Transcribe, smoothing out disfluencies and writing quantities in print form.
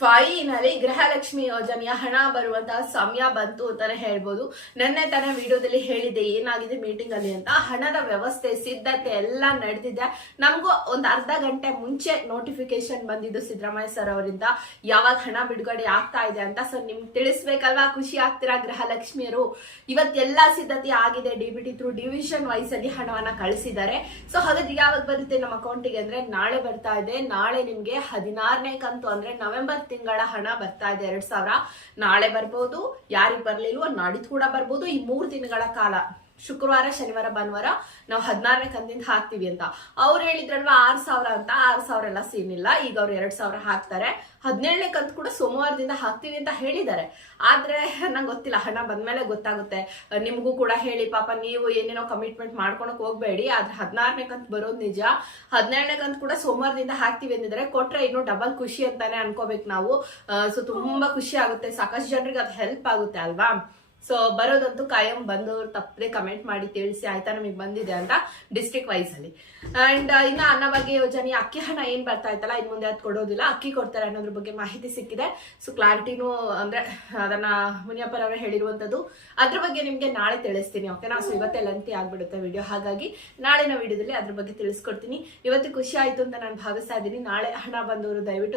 Finally Gruhalakshmi ಯೋಜನೆಯ ಹಣ ಬರುವಂತಹ ಸಮಯ ಬಂತು ಅಂತಾನೆ ಹೇಳ್ಬೋದು. ನೆನ್ನೆ ತಾನೇ ವಿಡಿಯೋದಲ್ಲಿ ಹೇಳಿದೆ ಏನಾಗಿದೆ ಮೀಟಿಂಗ್ ಅಲ್ಲಿ ಅಂತ. ಹಣದ ವ್ಯವಸ್ಥೆ ಸಿದ್ಧತೆ ಎಲ್ಲ ನಡೆದಿದೆ. ನಮಗೂ ಒಂದು ಅರ್ಧ ಗಂಟೆ ಮುಂಚೆ ನೋಟಿಫಿಕೇಶನ್ ಬಂದಿದ್ದು ಸಿದ್ದರಾಮಯ್ಯ ಸರ್ ಅವರಿಂದ ಯಾವಾಗ ಹಣ ಬಿಡುಗಡೆ ಆಗ್ತಾ ಇದೆ ಅಂತ. ಸೊ ನಿಮ್ಗೆ ತಿಳಿಸ್ಬೇಕಲ್ವಾ, ಖುಷಿ ಆಗ್ತೀರಾ ಗೃಹಲಕ್ಷ್ಮಿಯರು. ಇವತ್ತೆಲ್ಲಾ ಸಿದ್ಧತೆ ಆಗಿದೆ. ಡಿಬಿಟಿ ಥ್ರೂ ಡಿವಿಷನ್ ವೈಸ್ ಅಲ್ಲಿ ಹಣವನ್ನ ಕಳಿಸಿದ್ದಾರೆ. ಸೊ ಹಾಗಾದ್ರೆ ಯಾವಾಗ ಬರುತ್ತೆ ನಮ್ಮ ಅಕೌಂಟಿಗೆ ಅಂದ್ರೆ ನಾಳೆ ಬರ್ತಾ ಇದೆ. ನಾಳೆ ನಿಮ್ಗೆ 16ನೇ ಕಂತು ಅಂದ್ರೆ ನವೆಂಬರ್ ತಿಂಗಳ ಹಣ ಬರ್ತಾ ಇದೆ 2000. ನಾಳೆ ಬರ್ಬೋದು, ಯಾರಿಗ್ ಬರ್ಲಿಲ್ವೋ ನಾಡಿದ್ದು ಕೂಡ ಬರ್ಬೋದು. ಈ 3 ದಿನಗಳ ಕಾಲ ಶುಕ್ರವಾರ ಶನಿವಾರ ಭಾನುವಾರ ನಾವು 16ನೇ ಕಂತಿಂದ ಹಾಕ್ತಿವಿ ಅಂತ ಅವ್ರು ಹೇಳಿದ್ರಲ್ವಾ. 6000 ಅಂತ. 6000 ಎಲ್ಲ ಸೀನಿಲ್ಲ. ಈಗ ಅವ್ರು 2000 ಹಾಕ್ತಾರೆ. 17ನೇ ಕಂತು ಕೂಡ ಸೋಮವಾರದಿಂದ ಹಾಕ್ತಿವಿ ಅಂತ ಹೇಳಿದ್ದಾರೆ. ಆದ್ರೆ ನಂಗೆ ಗೊತ್ತಿಲ್ಲ, ಹಣ ಬಂದ್ಮೇಲೆ ಗೊತ್ತಾಗುತ್ತೆ. ನಿಮ್ಗೂ ಕೂಡ ಹೇಳಿ ಪಾಪ, ನೀವು ಏನೇನೋ ಕಮಿಟ್ಮೆಂಟ್ ಮಾಡ್ಕೊಳಕ್ ಹೋಗ್ಬೇಡಿ. ಆದ್ರೆ 16ನೇ ಕಂತು ಬರೋದು ನಿಜ. 17ನೇ ಕಂತು ಕೂಡ ಸೋಮವಾರದಿಂದ ಹಾಕ್ತಿವಿ ಅಂದಿದ್ರೆ ಕೊಟ್ರೆ ಇನ್ನೂ ಡಬಲ್ ಖುಷಿ ಅಂತಾನೆ ಅನ್ಕೋಬೇಕು ನಾವು. ಸೊ ತುಂಬಾ ಖುಷಿ ಆಗುತ್ತೆ. ಸಾಕಷ್ಟು ಜನರಿಗೆ ಅದು ಹೆಲ್ಪ್ ಆಗುತ್ತೆ ಅಲ್ವಾ. ಸೊ ಬರೋದಂತೂ ಕಾಯಂ. ಬಂದವರು ತಪ್ಪದೆ ಕಮೆಂಟ್ ಮಾಡಿ ತಿಳಿಸಿ ಆಯ್ತಾ ನಮಗೆ ಬಂದಿದೆ ಅಂತ ಡಿಸ್ಟ್ರಿಕ್ಟ್ ವೈಸ್ ಅಲ್ಲಿ. ಅಂಡ್ ಇನ್ನ ಅನ್ನಭಾಗ್ಯ ಯೋಜನೆ ಅಕ್ಕಿ ಹಣ ಏನ್ ಬರ್ತಾ ಇತ್ತಲ್ಲ, ಇನ್ ಮುಂದೆ ಅದು ಕೊಡೋದಿಲ್ಲ, ಅಕ್ಕಿ ಕೊಡ್ತಾರೆ ಅನ್ನೋದ್ರ ಬಗ್ಗೆ ಮಾಹಿತಿ ಸಿಕ್ಕಿದೆ. ಸೊ ಕ್ಲಾರಿಟಿನೂ ಅಂದ್ರೆ ಅದನ್ನ ಮುನಿಯಪ್ಪರ್ ಅವರು ಹೇಳಿರುವಂತದ್ದು, ಅದ್ರ ಬಗ್ಗೆ ನಿಮ್ಗೆ ನಾಳೆ ತಿಳಿಸ್ತೀನಿ. ಓಕೆನಾ. ಸೊ ಇವತ್ತೇ ಲೆಂತಿ ಆಗ್ಬಿಡುತ್ತೆ ವಿಡಿಯೋ, ಹಾಗಾಗಿ ನಾಳಿನ ವಿಡಿಯೋದಲ್ಲಿ ಅದ್ರ ಬಗ್ಗೆ ತಿಳಿಸ್ಕೊಡ್ತೀನಿ. ಇವತ್ತು ಖುಷಿ ಆಯ್ತು ಅಂತ ನಾನು ಭಾವಿಸ್ತಾ ಇದ್ದೀನಿ. ನಾಳೆ ಹಣ ಬಂದವರು ದಯವಿಟ್ಟು